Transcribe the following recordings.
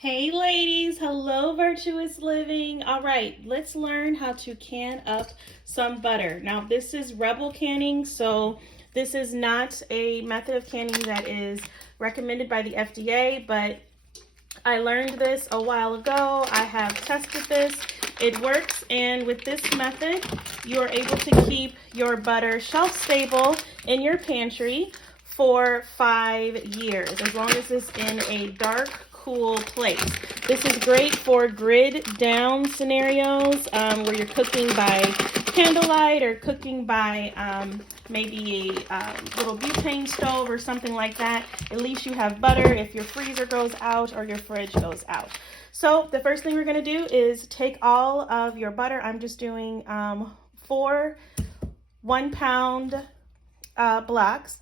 Hey ladies, hello Virtuous Living. All right, let's learn how to can up some butter. Now this is Rebel canning, so this is not a method of canning that is recommended by the FDA, but I learned this a while ago. I have tested this. It works, and with this method, you are able to keep your butter shelf stable in your pantry for 5 years, as long as it's in a dark, cool place. This is great for grid down scenarios where you're cooking by candlelight or cooking by maybe a little butane stove or something like that. At least you have butter if your freezer goes out or your fridge goes out. So the first thing we're going to do is take all of your butter. I'm just doing 4 1-pound blocks.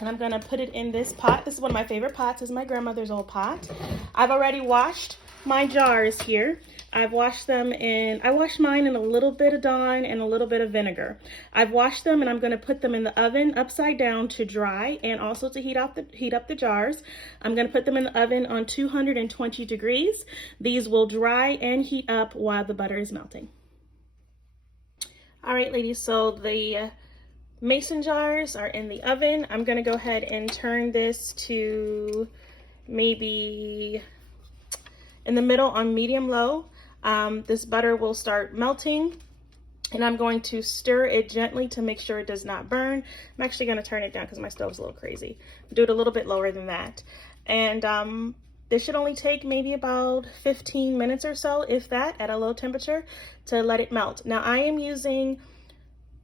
And I'm gonna put it in this pot. This is one of my favorite pots. This is my grandmother's old pot. I've already washed my jars here. I've washed them I washed mine in a little bit of Dawn and a little bit of vinegar. I've washed them and I'm gonna put them in the oven upside down to dry and also to heat up the jars. I'm gonna put them in the oven on 220 degrees. These will dry and heat up while the butter is melting. All right, ladies, so the mason jars are in the oven. I'm gonna go ahead and turn this to maybe in the middle on medium low. This butter will start melting and I'm going to stir it gently to make sure it does not burn. I'm actually gonna turn it down because my stove's a little crazy. Do it a little bit lower than that. And this should only take maybe about 15 minutes or so, if that, at a low temperature to let it melt. Now I am using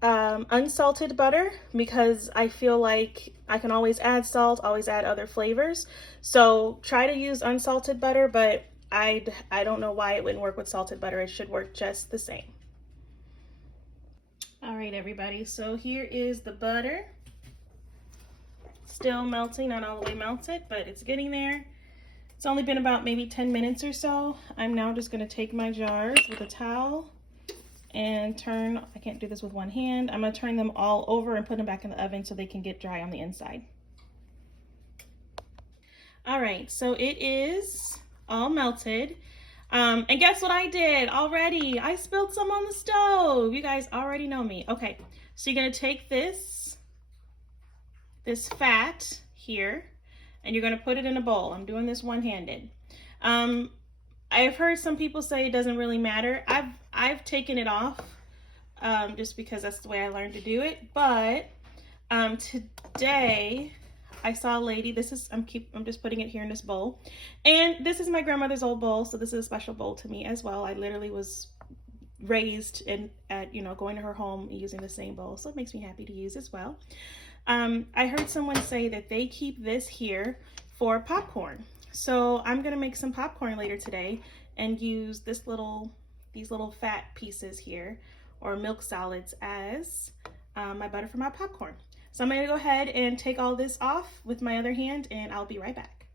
unsalted butter because I feel like I can always add salt, always add other flavors. So try to use unsalted butter, but I don't know why it wouldn't work with salted butter. It should work just the same. All right, everybody, so here is the butter. Still melting, not all the way melted, but it's getting there. It's only been about maybe 10 minutes or so. I'm now just gonna take my jars with a towel and turn, I can't do this with one hand. I'm gonna turn them all over and put them back in the oven so they can get dry on the inside. All right, so it is all melted. And guess what I did already? I spilled some on the stove. You guys already know me. Okay, so you're gonna take this fat here and you're gonna put it in a bowl. I'm doing this one-handed. I've heard some people say it doesn't really matter. I've taken it off just because that's the way I learned to do it. But today I saw a lady. I'm just putting it here in this bowl, and this is my grandmother's old bowl, so this is a special bowl to me as well. I literally was raised at going to her home and using the same bowl, so it makes me happy to use as well. I heard someone say that they keep this here for popcorn. So I'm gonna make some popcorn later today and use these little fat pieces here, or milk solids, as my butter for my popcorn. So I'm gonna go ahead and take all this off with my other hand and I'll be right back.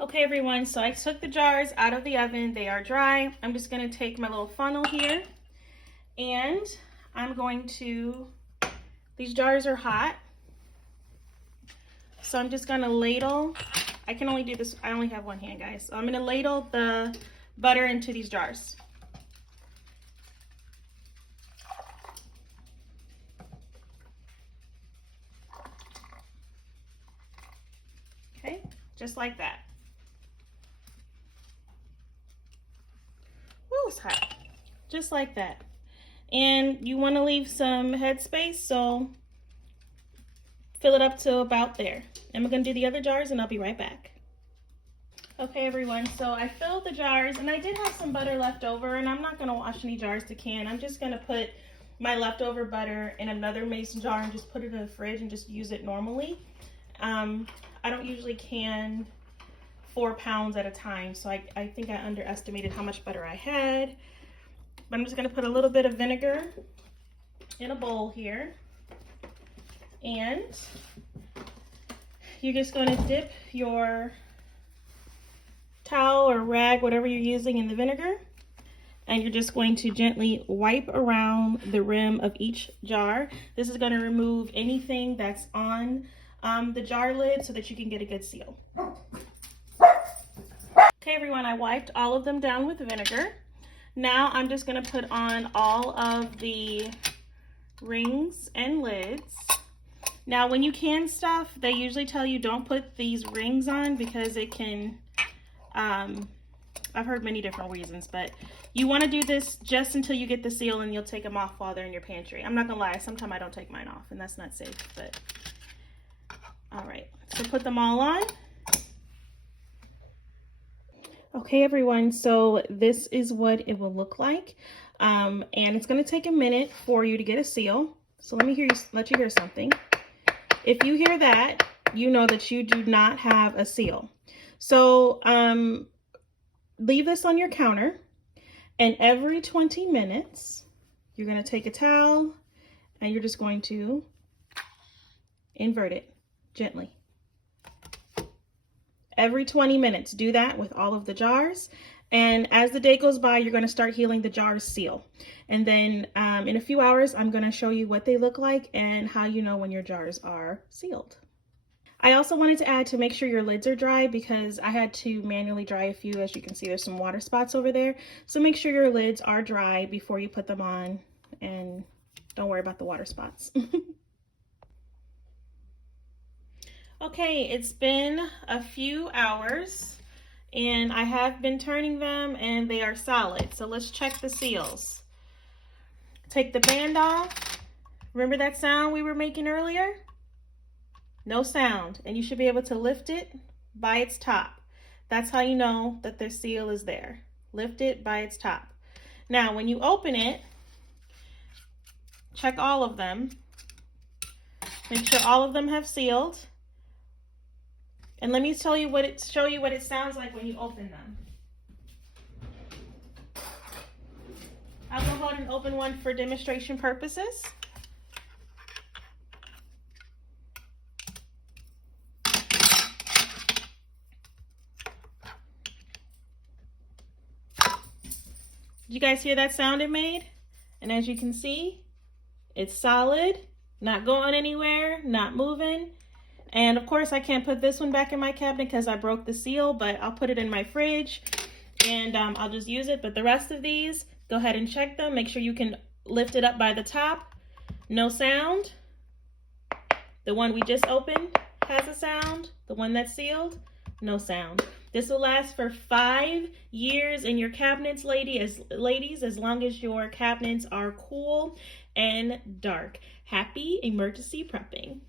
Okay everyone, so I took the jars out of the oven. They are dry. I'm just gonna take my little funnel here and I'm going to, these jars are hot, so I'm just gonna ladle. I can only do this, I only have one hand, guys. So I'm gonna ladle the butter into these jars. Okay, just like that. Woo, it's hot. Just like that. And you wanna leave some headspace, so fill it up to about there. And we're gonna do the other jars and I'll be right back. Okay everyone, so I filled the jars and I did have some butter left over, and I'm not gonna wash any jars to can. I'm just gonna put my leftover butter in another mason jar and just put it in the fridge and just use it normally. I don't usually can 4 pounds at a time, so I think I underestimated how much butter I had. But I'm just gonna put a little bit of vinegar in a bowl here. And you're just going to dip your towel or rag, whatever you're using, in the vinegar. And you're just going to gently wipe around the rim of each jar. This is going to remove anything that's on the jar lid so that you can get a good seal. Okay, everyone, I wiped all of them down with vinegar. Now I'm just gonna put on all of the rings and lids. Now, when you can stuff, they usually tell you don't put these rings on because it can, I've heard many different reasons, but you want to do this just until you get the seal, and you'll take them off while they're in your pantry. I'm not gonna lie, sometimes I don't take mine off, and that's not safe, but all right, so put them all on. Okay, everyone, so this is what it will look like, and it's going to take a minute for you to get a seal. So let you hear something. If you hear that, you know that you do not have a seal. So leave this on your counter, and every 20 minutes, you're going to take a towel and you're just going to invert it gently. Every 20 minutes, do that with all of the jars. And as the day goes by, you're going to start healing the jars seal. And then in a few hours, I'm going to show you what they look like and how you know when your jars are sealed. I also wanted to add to make sure your lids are dry, because I had to manually dry a few. As you can see, there's some water spots over there. So make sure your lids are dry before you put them on, and don't worry about the water spots. Okay, it's been a few hours and I have been turning them and they are solid. So let's check the seals. Take the band off. Remember that sound we were making earlier? No sound, and you should be able to lift it by its top. That's how you know that the seal is there. Lift it by its top. Now, when you open it, check all of them. Make sure all of them have sealed. And let me show you what it sounds like when you open them. I'll go ahead and open one for demonstration purposes. Did you guys hear that sound it made? And as you can see, it's solid, not going anywhere, not moving. And of course, I can't put this one back in my cabinet because I broke the seal, but I'll put it in my fridge and I'll just use it. But the rest of these, go ahead and check them. Make sure you can lift it up by the top. No sound. The one we just opened has a sound. The one that's sealed, no sound. This will last for 5 years in your cabinets, ladies, as long as your cabinets are cool and dark. Happy emergency prepping.